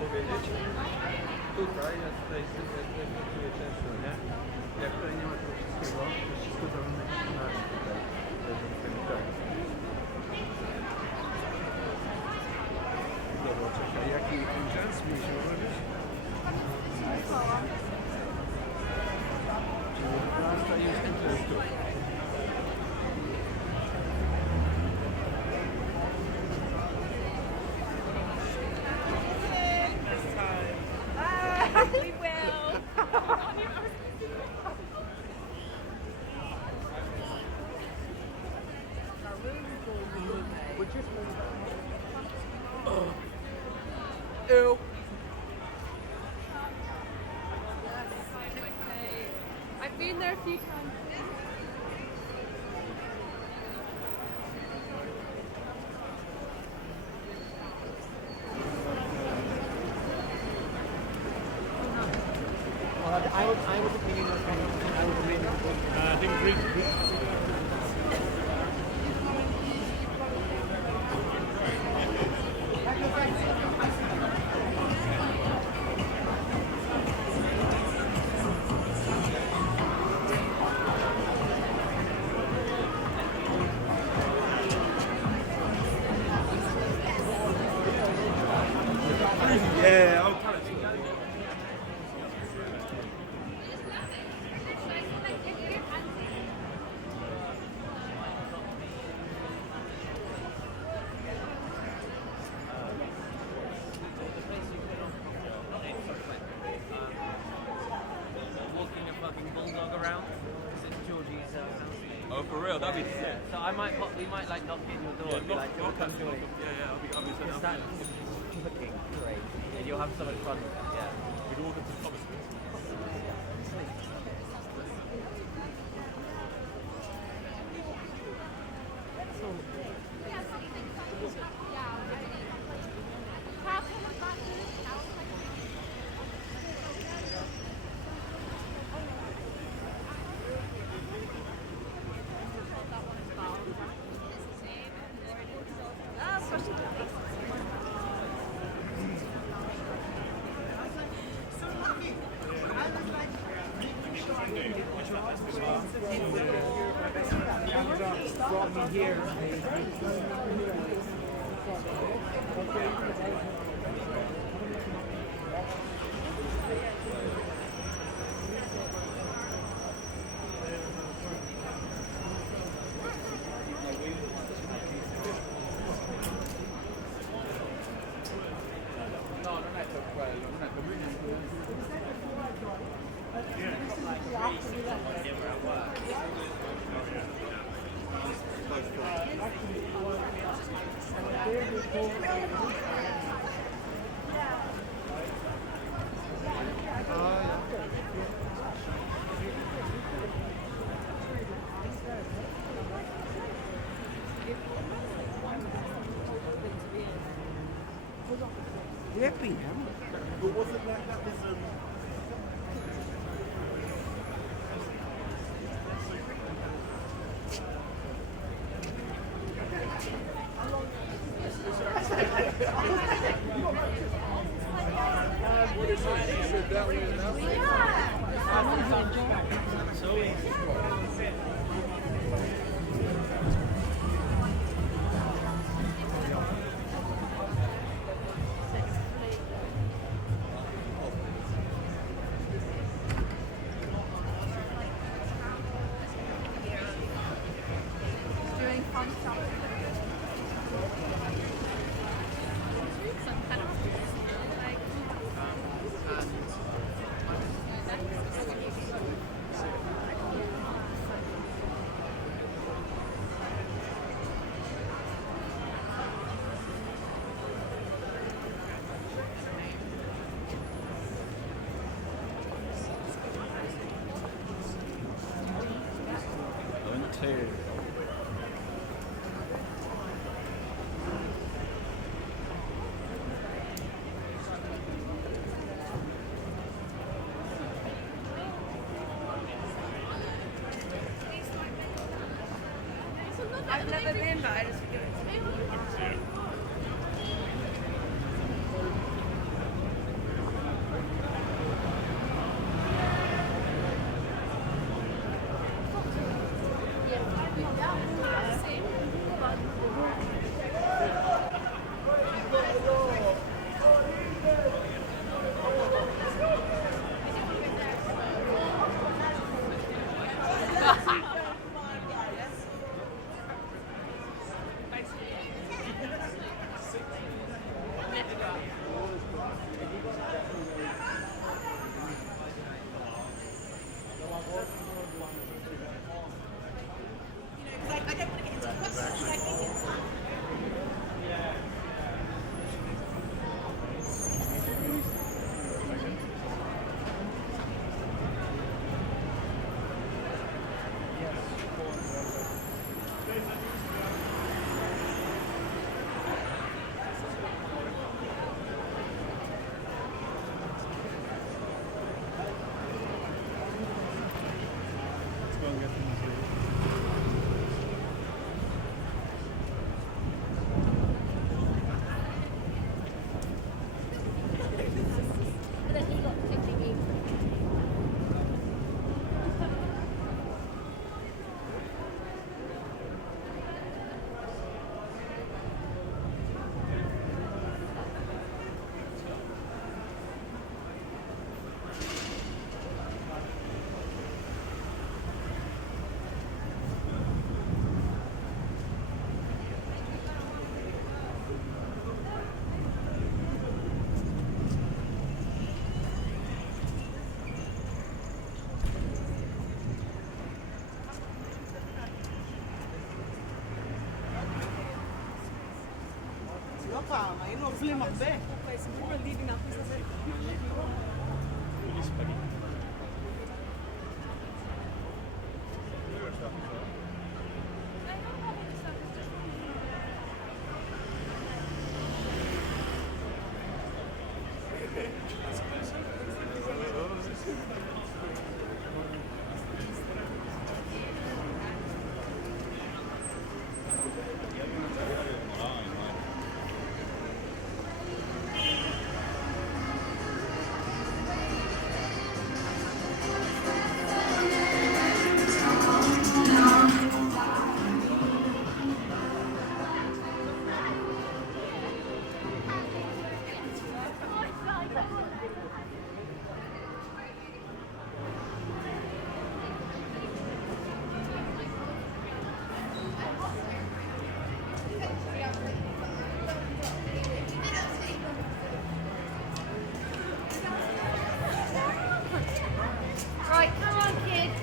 powiedzieć? Tutaj, ja tutaj pracuję często, nie? Jak tutaj nie ma tego wszystkiego, to wszystko zalone maszynami tutaj. Tak. Dobra, czekaj, jaki rzęs mi się ułożyć? Czyli 12 jest tu. We will. Ew. I've been there a few times. I was opinion of I was opinion I think Greek. Yeah, I'll cut it. Walking a fucking bulldog around. It's in Georgie's house. Oh, for real? That'd be sick. So we might like knock in your door and be like, "Come come join." Yeah, I'll be It's that fucking great. And you'll have so much fun with it. Yeah. We'd walk into the Thomas. Brought me here. No, non è per quello, non è per Eppingham? But was it like that was that way and that way. Doing fun stuff. Some kind of like I've never been, but I just forget it. פעם, היינו אוכלים הרבה. Right, come on, kids.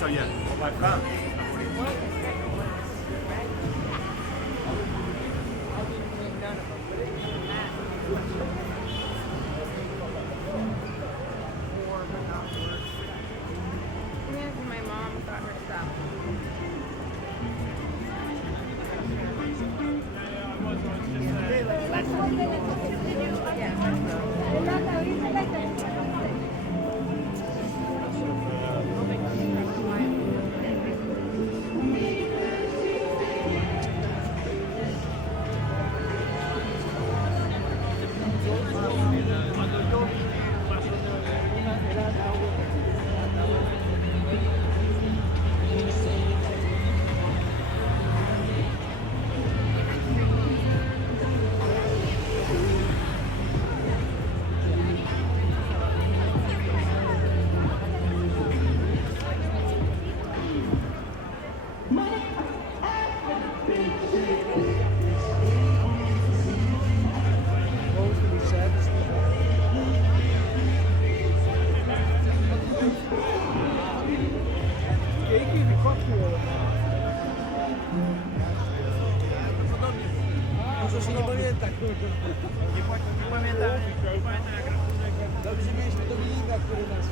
So yeah, what I found. My mom got her stuff. Może się nie pamięta, kurde. Nie pamiętam. Dobrze mieliśmy Dominika, który nas